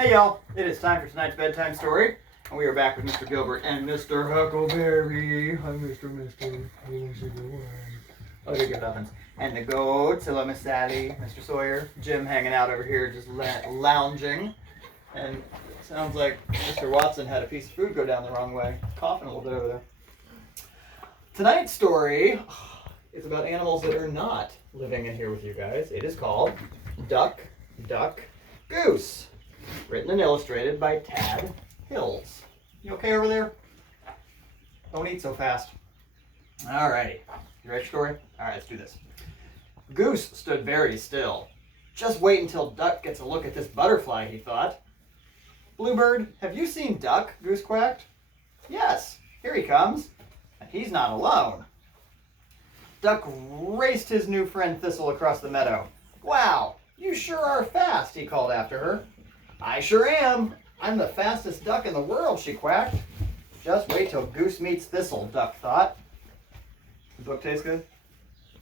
Hey y'all, it is time for tonight's bedtime story, and we are back with Mr. Gilbert and Mr. Huckleberry. Hi, Mr. Oh, they give ovens. And the goats, hello Miss Sally, Mr. Sawyer, Jim hanging out over here just lounging. And it sounds like Mr. Watson had a piece of food go down the wrong way, coughing a little bit over there. Tonight's story is about animals that are not living in here with you guys. It is called Duck, Duck, Goose. Written and illustrated by Tad Hills. You okay over there? Don't eat so fast. Alrighty. You ready for story? Alright, let's do this. Goose stood very still. Just wait until Duck gets a look at this butterfly, he thought. Bluebird, have you seen Duck? Goose quacked. Yes, here he comes. And he's not alone. Duck raced his new friend Thistle across the meadow. Wow, you sure are fast, he called after her. I sure am. I'm the fastest duck in the world, she quacked. Just wait till Goose meets Thistle, Duck thought. The book tastes good?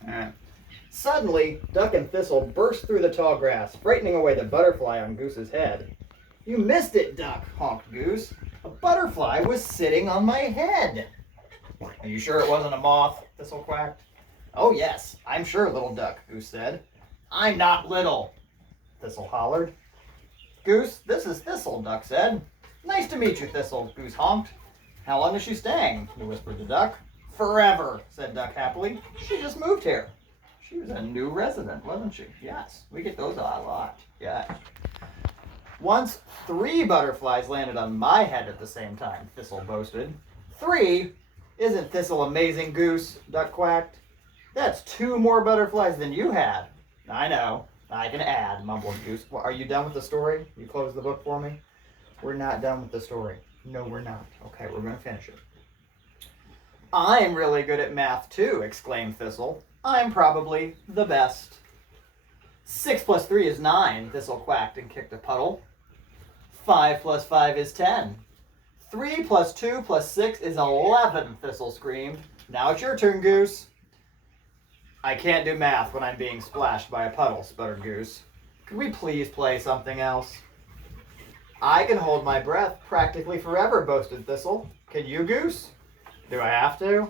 Alright. Suddenly, Duck and Thistle burst through the tall grass, frightening away the butterfly on Goose's head. You missed it, Duck, honked Goose. A butterfly was sitting on my head. Are you sure it wasn't a moth? Thistle quacked. Oh yes, I'm sure, little Duck, Goose said. I'm not little, Thistle hollered. Goose, this is Thistle, Duck said. Nice to meet you, Thistle, Goose honked. How long is she staying? He whispered to Duck. Forever, said Duck happily. She just moved here. She was a new resident, wasn't she? Yes, we get those a lot. Yeah. Once 3 butterflies landed on my head at the same time, Thistle boasted. 3? Isn't Thistle amazing, Goose? Duck quacked. That's 2 more butterflies than you had. I know. I can add, mumbled Goose. Well, are you done with the story? You close the book for me? We're not done with the story. No, we're not. Okay, we're going to finish it. I'm really good at math, too, exclaimed Thistle. I'm probably the best. 6 plus 3 is 9, Thistle quacked and kicked a puddle. 5 plus 5 is 10. 3 plus 2 plus 6 is 11, Thistle screamed. Now it's your turn, Goose. I can't do math when I'm being splashed by a puddle, sputtered Goose. Could we please play something else? I can hold my breath practically forever, boasted Thistle. Can you, Goose? Do I have to?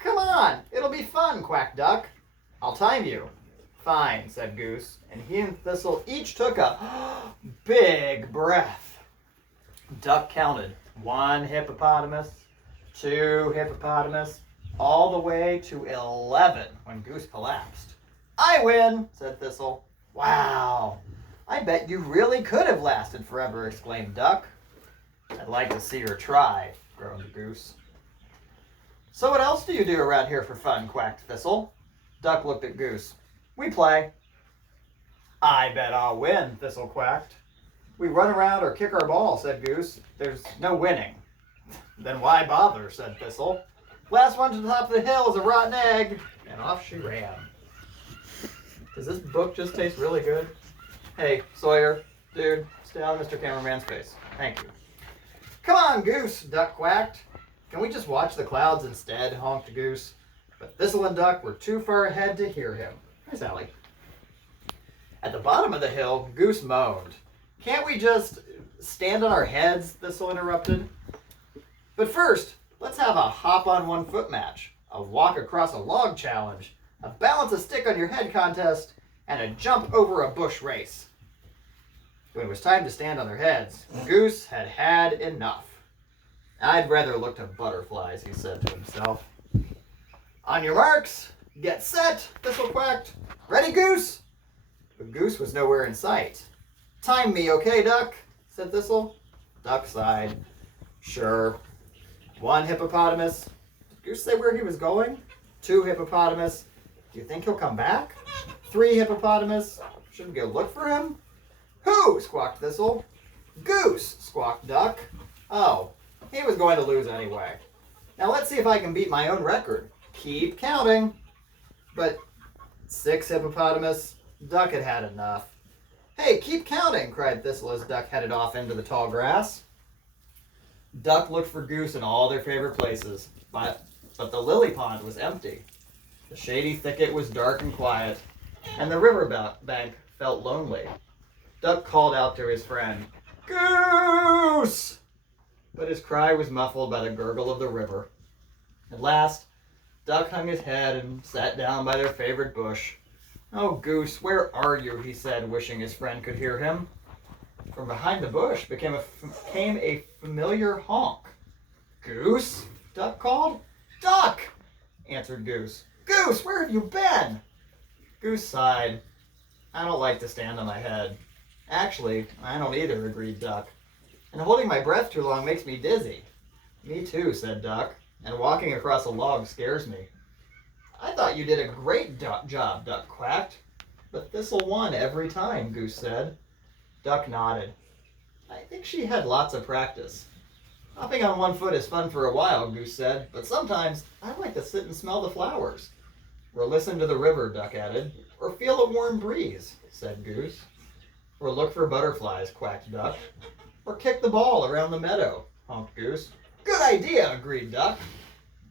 Come on, it'll be fun, quacked Duck. I'll time you. Fine, said Goose, and he and Thistle each took a big breath. Duck counted 1 hippopotamus, 2 hippopotamus, all the way to 11 when Goose collapsed. I win, said Thistle. Wow, I bet you really could have lasted forever, exclaimed Duck. I'd like to see her try, groaned Goose. So what else do you do around here for fun, quacked Thistle. Duck looked at Goose. We play. I bet I'll win, Thistle quacked. We run around or kick our ball, said Goose. There's no winning. Then why bother, said Thistle. Last one to the top of the hill is a rotten egg. And off she ran. Does this book just taste really good? Hey, Sawyer, dude, stay out of Mr. Cameraman's face. Thank you. Come on, Goose, Duck quacked. Can we just watch the clouds instead, honked Goose. But Thistle and Duck were too far ahead to hear him. Hi, Sally. At the bottom of the hill, Goose moaned. Can't we just stand on our heads? Thistle interrupted. But first, let's have a hop on 1 foot match, a walk across a log challenge, a balance a stick on your head contest, and a jump over a bush race. When it was time to stand on their heads, Goose had had enough. I'd rather look to butterflies, he said to himself. On your marks, get set, Thistle quacked. Ready, Goose? But Goose was nowhere in sight. Time me, okay, Duck? Said Thistle. Duck sighed. Sure. 1 hippopotamus. Did Goose say where he was going? 2 hippopotamus. Do you think he'll come back? 3 hippopotamus. Shouldn't we go look for him? Who? Squawked Thistle. Goose, squawked Duck. Oh, he was going to lose anyway. Now let's see if I can beat my own record. Keep counting. But 6 hippopotamus. Duck had had enough. Hey, keep counting, cried Thistle as Duck headed off into the tall grass. Duck looked for Goose in all their favorite places, but the lily pond was empty. The shady thicket was dark and quiet, and the river bank felt lonely. Duck called out to his friend, Goose! But his cry was muffled by the gurgle of the river. At last, Duck hung his head and sat down by their favorite bush. "Oh, Goose, where are you?" he said, wishing his friend could hear him. From behind the bush came a familiar honk. "Goose?" Duck called. "Duck!" answered Goose. "Goose, where have you been?" Goose sighed. "I don't like to stand on my head." "Actually, I don't either," agreed Duck. "And holding my breath too long makes me dizzy." "Me too," said Duck. "And walking across a log scares me." "I thought you did a great job," Duck quacked. "But Thistle won every time," Goose said. Duck nodded. "I think she had lots of practice." "Hopping on one foot is fun for a while," Goose said, "but sometimes I like to sit and smell the flowers." "Or listen to the river," Duck added. "Or feel a warm breeze," said Goose. "Or look for butterflies," quacked Duck. "Or kick the ball around the meadow," honked Goose. "Good idea," agreed Duck.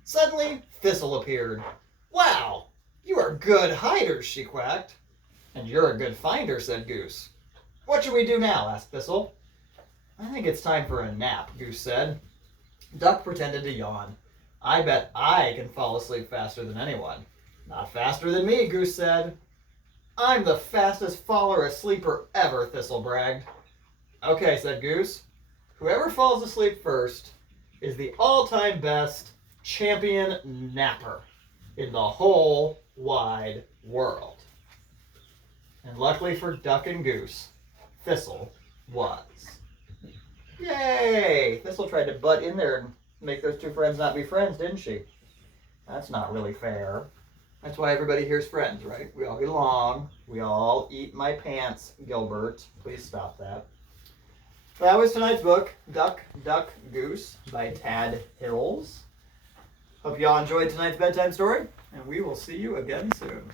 Suddenly, Thistle appeared. "Wow, you are good hiders," she quacked. "And you're a good finder," said Goose. "What should we do now?" asked Thistle. "I think it's time for a nap," Goose said. Duck pretended to yawn. "I bet I can fall asleep faster than anyone." "Not faster than me," Goose said. "I'm the fastest faller asleeper ever," Thistle bragged. "Okay," said Goose. "Whoever falls asleep first is the all-time best champion napper in the whole wide world." And luckily for Duck and Goose, Thistle was. Yay! Thistle tried to butt in there and make those two friends not be friends, didn't she? That's not really fair. That's why everybody here's friends, right? We all get along. We all eat my pants, Gilbert. Please stop that. That was tonight's book, Duck, Duck, Goose by Tad Hills. Hope you all enjoyed tonight's bedtime story, and we will see you again soon.